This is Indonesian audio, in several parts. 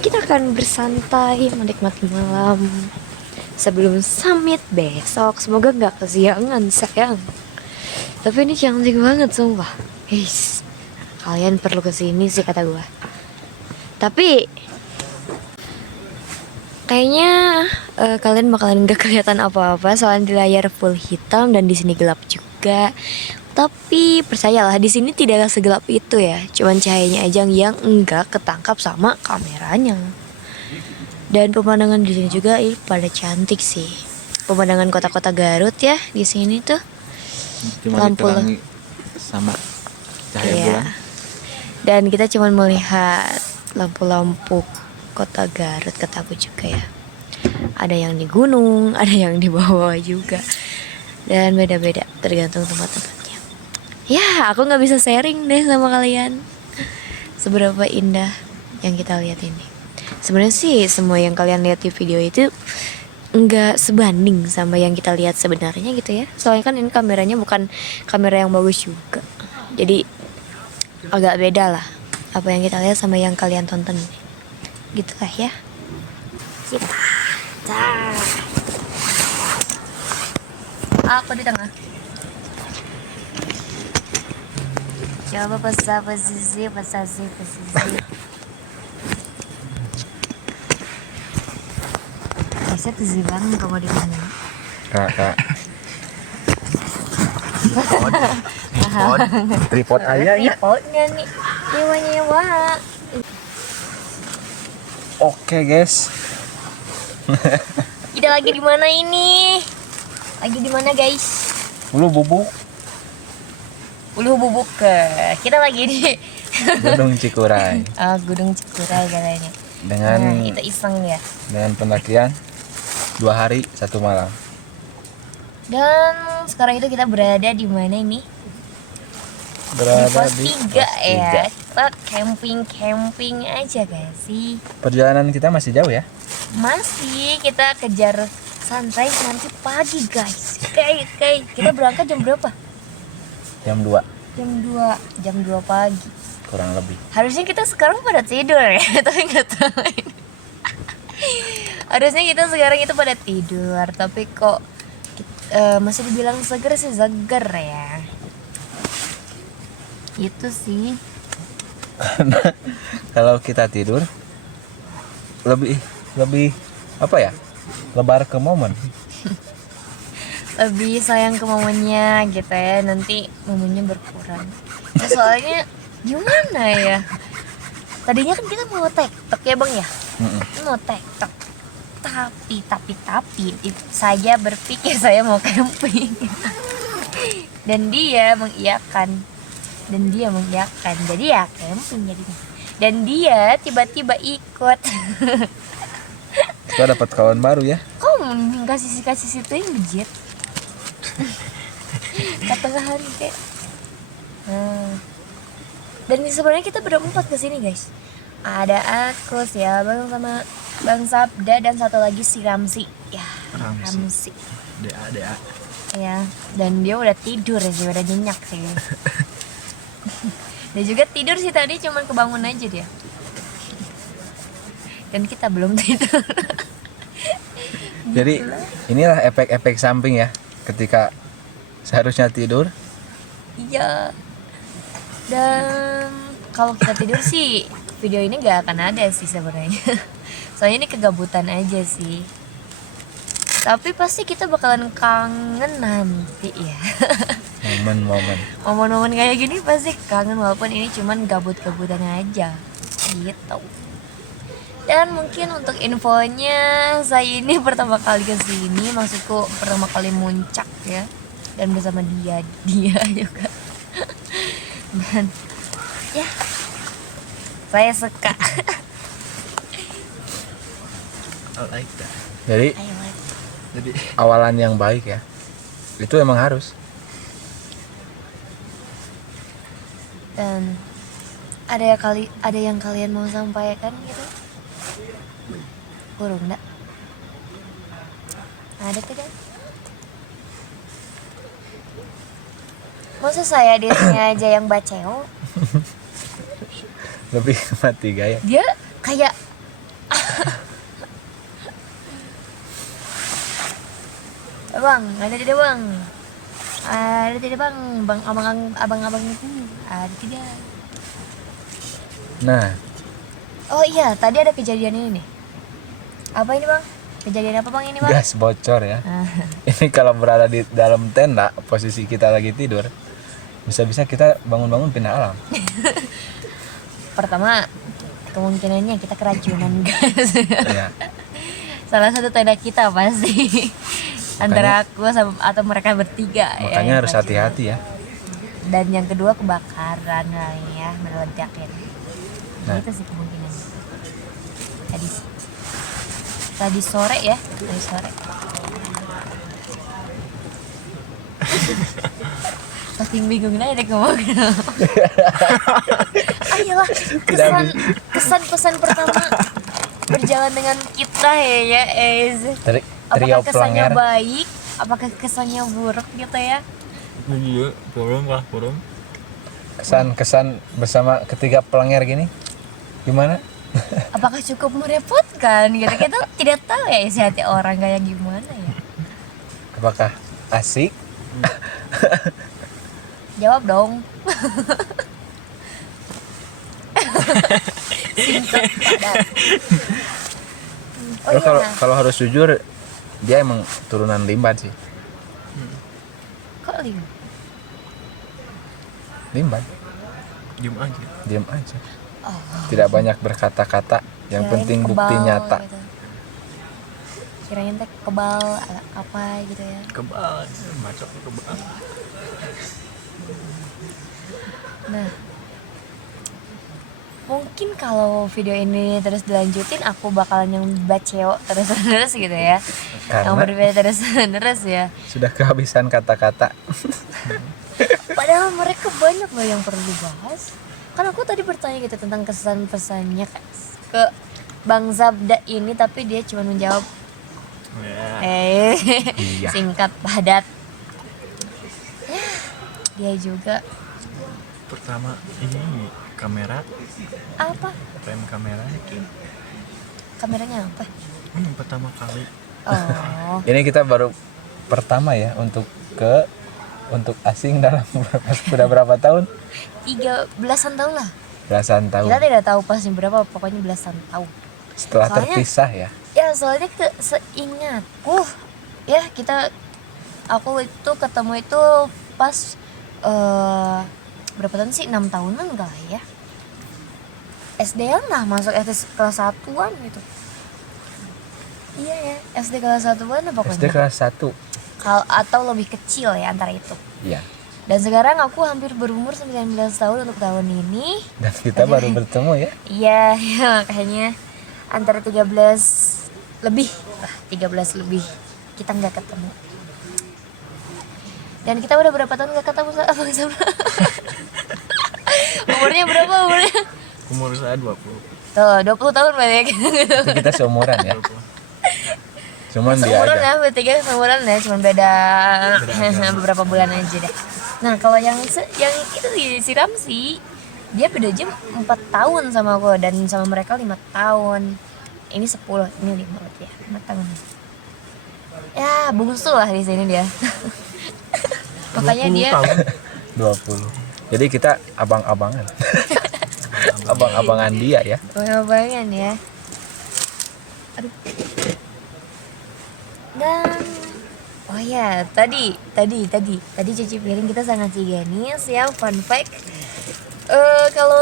kita akan bersantai menikmati malam sebelum summit besok. Semoga nggak kesiangan sayang. Tapi ini cantik banget sumpah. Guys, kalian perlu kesini sih kata gue. Tapi kayaknya kalian bakalan gak kelihatan apa-apa soalnya di layar full hitam dan di sini gelap juga. Tapi percayalah di sini tidak segelap itu ya. Cuman cahayanya aja yang enggak ketangkap sama kameranya. Dan pemandangan di sini juga pada cantik sih. Pemandangan kota-kota Garut ya di sini tuh. Cuma Lampu diterangi sama cahaya Iya. bulan. Dan kita cuma melihat lampu-lampu kota Garut ketemu juga ya. Ada yang di gunung, ada yang di bawah juga. Dan beda-beda tergantung tempat-tempatnya. Ya, aku nggak bisa sharing deh sama kalian seberapa indah yang kita lihat ini. Sebenarnya sih semua yang kalian lihat di video itu nggak sebanding sama yang kita lihat sebenarnya gitu ya. Soalnya kan ini kameranya bukan kamera yang bagus juga. Jadi agak beda lah apa yang kita lihat sama yang kalian tonton. Gitu lah ya. Kita. Aku di tengah. Coba posisi. Saya tuh banget kalau di mana. Kak. Tripod aja ya. Tripodnya nih. Nyewa. Oke, guys. Kita lagi di mana ini? Lagi di mana guys? Ulu bubuk Ulu Bubuk ke. Kita lagi di Gunung Cikuray Gunung Cikuray katanya. dengan Nah, kita iseng ya. dengan pendakian 2 hari 1 malam. Dan sekarang itu kita berada di mana ini? Berada Pos di 3 pos ya. 3. Kita camping aja guys sih. Perjalanan kita masih jauh ya. Masih kita kejar sunrise nanti pagi guys. Kayak kita berangkat jam berapa? Jam 2 Jam 2 pagi. kurang lebih. Harusnya kita sekarang pada tidur ya, tapi nggak tahu. Harusnya kita sekarang itu pada tidur, tapi kok masih dibilang seger sih seger ya. Itu sih. Kalau kita tidur lebih apa ya? Lebar ke momen. Lebih sayang ke momennya gitu ya, nanti momennya berkurang. Ya, soalnya gimana ya? Tadinya kan kita mau TikTok ya bang ya, mau TikTok. Tapi saya berpikir saya mau camping. Dan dia mengiyakan. Jadi ya camping jadinya. Dan dia tiba-tiba ikut. Kita dapat kawan baru ya. Kok kasih situ yang bejit? Kata hari kayak. Dan sebenarnya kita berempat kesini guys. Ada aku, si Abang sama Bang Sabda dan satu lagi si Ramsi. Ya, Ramsi. DA. Ya, dan dia udah tidur sih, udah nyenyak sih. Dia juga tidur sih tadi, cuman kebangun aja dia. Dan kita belum tidur. Jadi inilah efek-efek samping ya ketika seharusnya tidur. Iya. Dan kalau kita tidur sih video ini gak akan ada sih sebenarnya. Soalnya ini kegabutan aja sih. Tapi pasti kita bakalan kangen nanti ya. Momen-momen kayak gini pasti kangen walaupun ini cuman gabut-gabutan aja gitu. Dan mungkin untuk infonya, saya ini pertama kali kesini, maksudku pertama kali muncak ya, dan bersama dia juga. Dan ya, saya suka. I like that. Jadi awalan yang baik ya, itu emang harus. Dan ada yang kalian mau sampaikan gitu? Kurung enggak? Ada tidak? Masa saya dirinya aja yang baceo? Lebih mati gaya. Dia kayak Bang, ada tidak bang? Ada tidak bang? Abang-abang itu ada tidak? Nah, Oh iya, tadi ada kejadian ini nih. Apa ini bang? Kejadian apa bang ini bang? gas bocor ya. Ah, Ini kalau berada di dalam tenda, posisi kita lagi tidur, bisa-bisa kita bangun-bangun pindah alam. pertama, kemungkinannya kita keracunan gas. Ya, Salah satu tenda kita pasti. Antara aku sama atau mereka bertiga ya, makanya yang harus keracunan. hati-hati ya. Dan yang kedua kebakaran kali ya, meledakin. Nah. Itu sih kemungkinannya. Tadi sore ya, tadi sore. Saking bingung aja deh ngomong. Ayolah, kesan pesan pertama berjalan dengan kita ya, Trio apakah kesannya Plenger. baik, apakah kesannya buruk gitu ya? Iya, burung. Kesan-kesan bersama ketiga Plenger gini, gimana? Apakah cukup merepotkan gitu? Kita tidak tahu ya isi hati orang kayak gimana ya. Apakah asik? Jawab dong. Singkat padat. Oh Lo iya, kalau harus jujur, dia emang turunan Limban sih. kok lima? Limban, Diem aja. diam aja. Oh, Tidak banyak berkata-kata, yang kirain penting bukti kebal nyata. gitu. Kirain teh kebal apa gitu ya. Kebal, macam kebal. Nah, mungkin kalau video ini terus dilanjutin aku bakalan yang baceo terus-terus gitu ya. Yang Karena berbeda terus-terus ya. sudah kehabisan kata-kata. Padahal mereka banyak loh yang perlu dibahas. Kan aku tadi bertanya gitu tentang kesan pesannya ke Bang Zabda ini, tapi dia cuma menjawab Ya. Iya. singkat padat. Ya, dia juga Pertama ini kamera, apa? frame kamera itu. Kameranya apa? Pertama kali. Oh, Ini kita baru pertama ya untuk asing dalam sudah berapa tahun? 13-an tahun lah. Belasan tahun. Kita tidak tahu pasti berapa, pokoknya belasan tahun. Setelah Soalnya- terpisah ya. Ya soalnya seingatku ya aku itu ketemu itu pas berapa tahun sih, 6 tahunan enggak ya, SD-an lah, masuk SD kelas 1-an gitu. Iya ya, SD kelas 1-an apa SD pokoknya. kelas 1. Atau lebih kecil ya antara itu. Iya. Dan sekarang aku hampir berumur 19 tahun untuk tahun ini. Dan kita baru bertemu ya. Iya, ya, makanya antara 13 lebih lah, 13 lebih kita nggak ketemu. Dan kita udah berapa tahun nggak ketemu sama Bang Sabra? Umurnya berapa umurnya? Umur saya 20. Tuh, 20 tahun banyak. Itu kita seumuran ya. Cuman dia Seumuran aja. ya, bertiga seumuran ya, cuma beda beberapa bulan aja deh. Nah, kalau yang itu si Ramsi, dia beda jam 4 tahun sama aku, dan sama mereka 5 tahun. Ini 10, ini 5 berarti ya, 5 tahun. Ya, bungsu lah di sini dia. Makanya 20 dia tahun. 20. Jadi kita abang-abangan. Abang-abangan dia ya. banget ya. Aduh. Dan oh ya, tadi cuci piring kita sangat higienis ya, fun fact. Kalau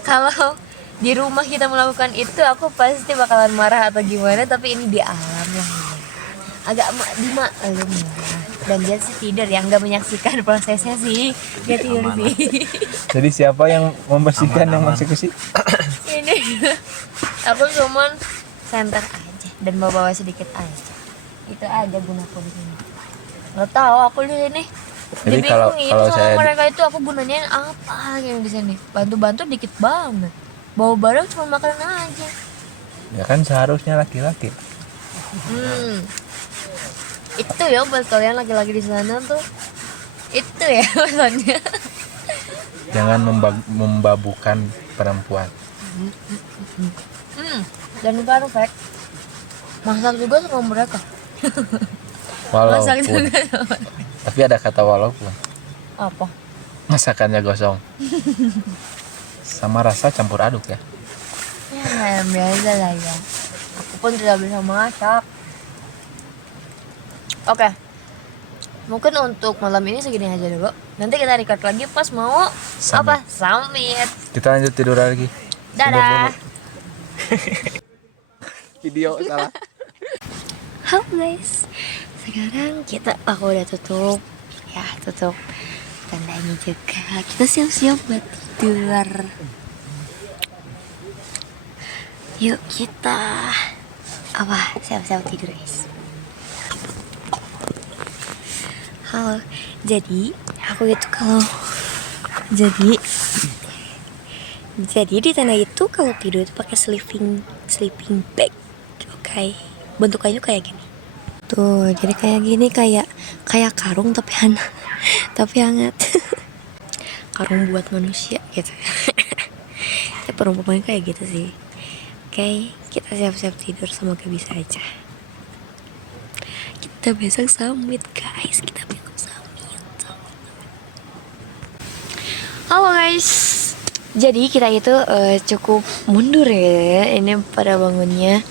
kalau di rumah kita melakukan itu, aku pasti bakalan marah atau gimana, tapi ini di alam lah ya. Agak dimaklum ya. Dan dia sih tidur ya, nggak menyaksikan prosesnya sih, dia tidur Aman. sih. Jadi siapa yang membersihkan yang Aman. eksekusi? Ini aku cuman center aja dan bawa sedikit aja, itu aja gunaku di sini. Nggak tahu aku di sini. Jadi kalau sama saya mereka itu, aku gunanya apa yang di sini? Bantu dikit banget. Bawa barang cuma makanan aja. ya kan seharusnya laki-laki. Itu ya buat kalian laki-laki di sana tuh. Itu ya maksudnya. Jangan membabukan perempuan. Dan fun fact, masak juga sama mereka. Masak Walaupun. juga. Tapi ada kata walaupun. Apa? Masakannya gosong. Sama rasa campur aduk ya. Ya, biasa lah ya. Aku pun tidak bisa masak. Oke. Mungkin untuk malam ini segini aja dulu. Nanti kita record lagi pas mau Summit. apa? Summit. Kita lanjut tidur lagi. Dadah. Video salah. Halo guys. Sekarang aku udah tutup. Ya, tutup tandanya juga. Kita siap-siap buat tidur. Yuk kita siap-siap tidur guys. Halo. Jadi di tenda itu kalau tidur itu pakai sleeping bag. Oke. Bentukannya kayak gini. Tuh, jadi kayak gini kayak karung tapi hangat. Karung buat manusia gitu. Ya perumpamannya kayak gitu sih. Oke, kita siap-siap tidur, semoga bisa aja. Kita besok summit guys, Halo guys. Jadi kita itu cukup mundur ya ini pada bangunnya.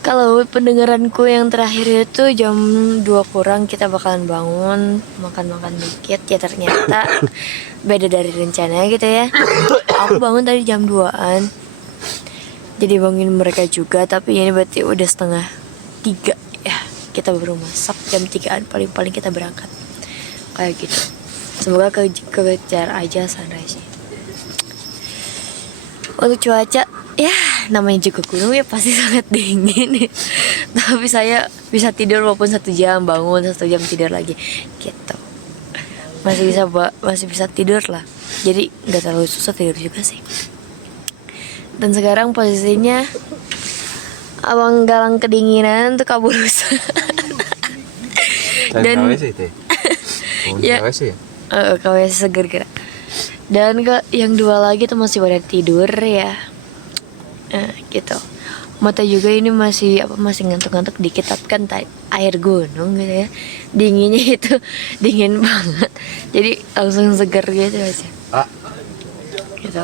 Kalau pendengaranku yang terakhir itu jam 2 kurang kita bakalan bangun, makan-makan dikit. Ya ternyata beda dari rencana gitu ya. Aku bangun tadi jam 2-an. Jadi bangunin mereka juga, tapi ini berarti udah setengah 3 ya. Kita baru masak jam 3-an paling-paling kita berangkat. Kayak gitu. Semoga kejar aja sunrise-nya. Untuk cuaca, ya namanya juga gunung ya pasti sangat dingin. Tapi saya bisa tidur walaupun 1 jam bangun, 1 jam tidur lagi gitu. Masih bisa tidur lah. Jadi nggak terlalu susah tidur juga sih. Dan sekarang posisinya abang galang kedinginan tuh kabur dan ya KWC seger gerak. Dan yang 2 lagi tuh masih pada tidur ya. Gitu. Mata juga ini masih ngantuk-ngantuk dikit, tapi kan air gunung gitu ya. Dinginnya itu dingin banget. Jadi langsung seger gitu aja. Gitu.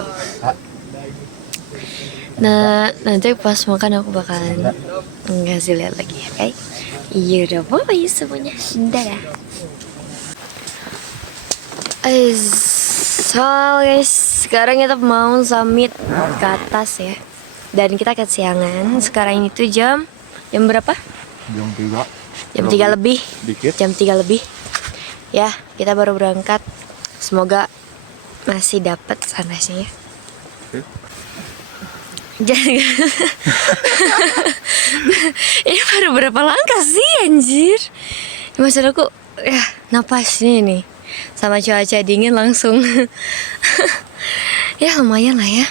Nah, nanti pas makan aku bakalan ngasih lihat lagi ya, guys. Iya udah bye semuanya. Dadah. So guys, sekarang kita mau summit ke atas ya. Dan kita kesiangan. Sekarang itu jam berapa? Jam 3. Jam 3 lebih. Dikit. Jam 3 lebih. Ya, kita baru berangkat. Semoga masih dapat sunrise-nya ya. Jadi ini baru berapa langkah sih anjir. Maksud aku ya napasnya nih sama cuaca dingin langsung. Ya lumayan lah ya.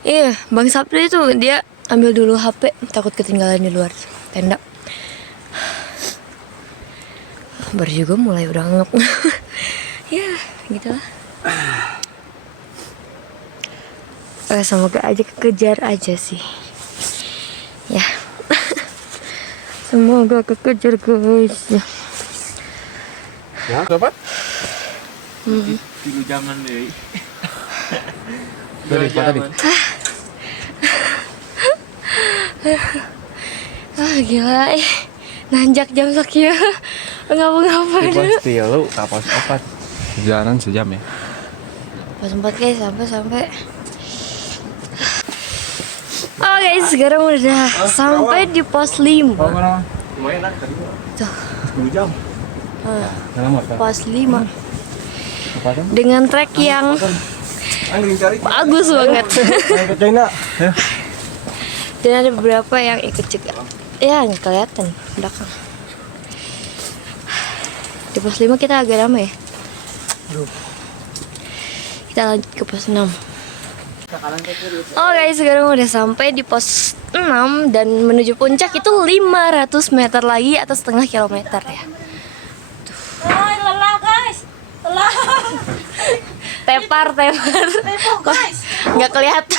Iya, Bang Sapri itu dia ambil dulu HP, takut ketinggalan di luar tenda. Baru juga mulai udah ngep. Ya gitulah. Semoga aja kekejar aja sih ya. Semoga kekejar guys Ya, dapat? 3 jaman deh. Dari tadi. Gila nanjak jam sekian ngapa-ngapa dulu. Pasti ya lu kapas opat. Perjalanan sejam ya. Pas 4 guys sampai. Oh guys, sekarang udah sampai di pos 5. Lumayan lah tadi. Tuh. 10 jam. Pos 5. Dengan trek yang bagus banget. Dan ada beberapa yang ikut juga. Ya nggak kelihatan belakang. Di pos 5 kita agak ramai ya. Kita lanjut ke pos 6. Oh guys, sekarang udah sampai di pos 6 dan menuju puncak itu 500 meter lagi atau setengah kilometer ya. Lelah guys, lelah. Tepar. Kok nggak kelihatan.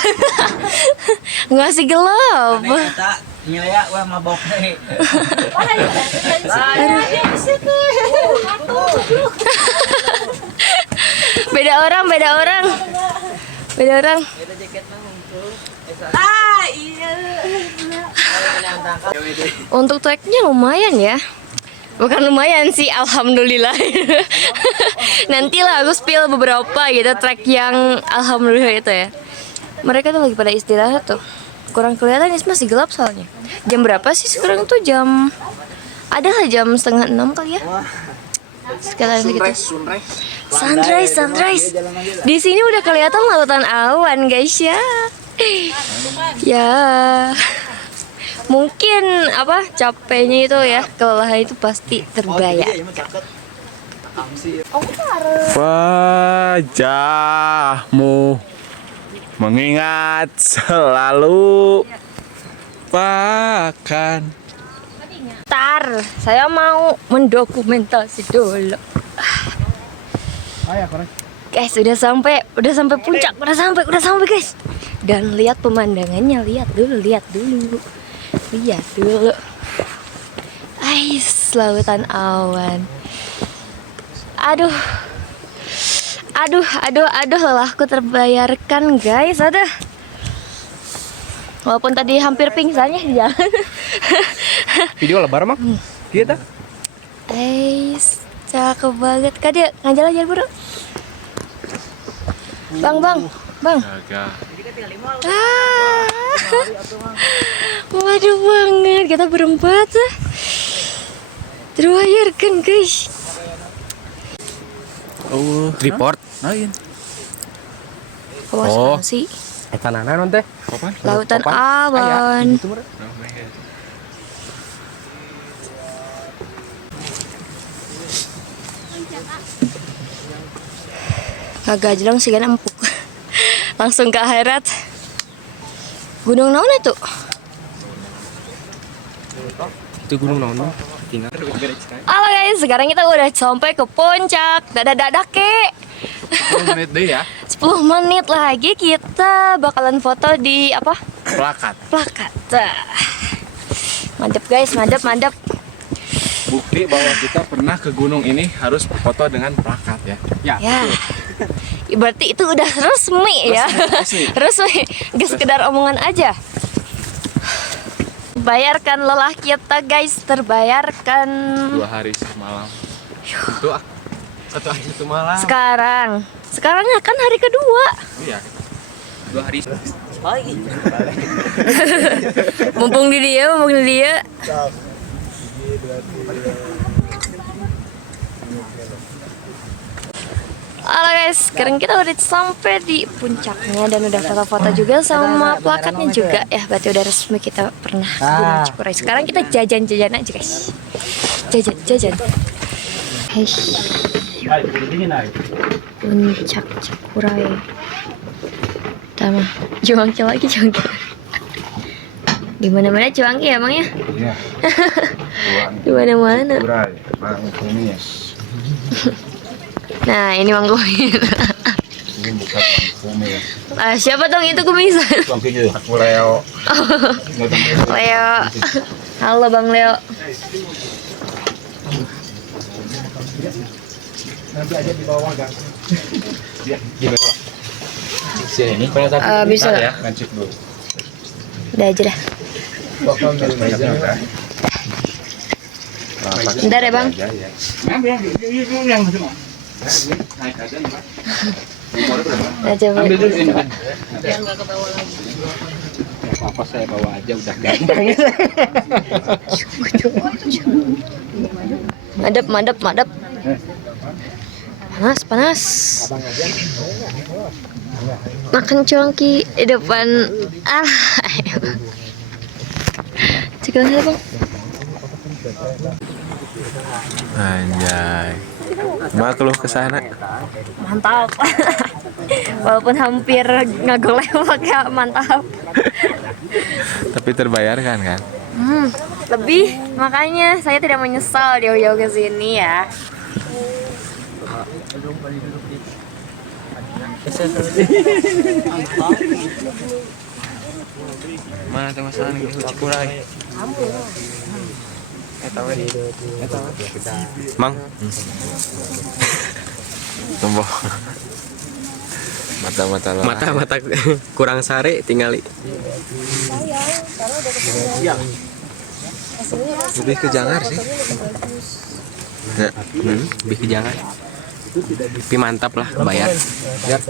Ngasih gelap. Nyaya wah mabok deui. Beda orang, beda orang. Beda orang. Untuk tracknya lumayan ya. Bukan lumayan sih, alhamdulillah. Nantilah aku spill beberapa gitu track yang alhamdulillah itu ya. Mereka tuh lagi pada istirahat tuh. Kurang kelihatan, ini masih gelap soalnya. Jam berapa sih sekarang tuh? Jam adalah jam 5:30 kali ya. Sekalian segitu. Sunrise. Di sini udah kelihatan lautan awan, guys ya. Ya. Mungkin apa capeknya itu ya, kelelahan itu pasti terbayar. Wajahmu mengingat selalu bahkan. Ntar, saya mau mendokumentasi dulu. Guys, udah sampai puncak, udah sampai guys. Dan lihat pemandangannya, lihat dulu. Ais, lautan awan. Aduh, lelahku terbayarkan guys, aduh. Walaupun tadi hampir pingsannya di jalan. Video lebar mah. Kita. Ais, cakep banget. Kak dia ngajar aja bro. Bang. Waduh banget, kita berempat terbayarkan guys. Oh, report. Lain. Awas sih. Eta naon teh? Lautan awan. Agak jelang sih kan empuk. Langsung ke akhirat. Gunung naon itu? Itu gunung naon mah? Tinggal. Halo guys, sekarang kita udah sampai ke puncak. Dadak kek. 10 menit deh ya. 10 menit lagi kita bakalan foto di apa? Plakat. Mantap guys, mantap. Bukti bahwa kita pernah ke gunung ini harus foto dengan plakat ya. Ya. Berarti itu udah resmi ya. Resmi. Gak sekedar omongan aja. Bayarkan lelah kita guys, terbayarkan. 2 hari semalam. Itu 1 hari 1 malam. Sekarang kan hari kedua. iya. 2 hari. Mumpung di dia. Halo guys, sekarang kita udah sampai di puncaknya dan udah foto-foto juga sama plakatnya juga ya. Berarti udah resmi kita pernah ke Gunung Cikuray. Sekarang kita jajan-jajan aja guys. Jajan. Hei. Puncak Cikuray. Tama, Juangki lagi. Di mana-mana Juangki ya, Bang ya? Iya. Di mana-mana. Cikuray, Bang Kumis. Nah, ini Bang Kumis. Ini bukan Bang Kumis. Siapa dong itu kumisan? Bang Kumis, aku Leo. Leo. Halo Bang Leo. Nanti aja di bawah gang. Gimana? Sini Bisa ya, ngancik dulu. Udah aja dah. Bentar ya Bang. Nah, coba. Apa saya bawa aja udah gampang. Madep. Panas. Makan cuangki di depan. Cekal aja Bang. Anjay. Keluh ke sana. Mantap. Walaupun hampir ngagolewak ya, mantap. Tapi terbayarkan kan? Lebih, makanya saya tidak menyesal jauh-jauh ke sini ya. Mana teh masalah nih Cikuray. Eta we. Mang. Tumbuh. Mata-mata lah. Mata kurang sare tingali. Lebih ke jangar sih. Nah, lebih ke jangan. Tapi mantap lah, bayar. Ya.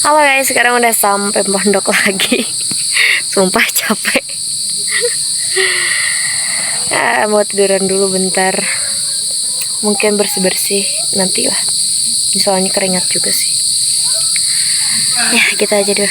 Halo guys, sekarang udah sampai pondok lagi. Sumpah capek. Mau tiduran dulu bentar. Mungkin bersih-bersih nanti lah. Soalnya keringat juga sih. Ya, kita aja dulu.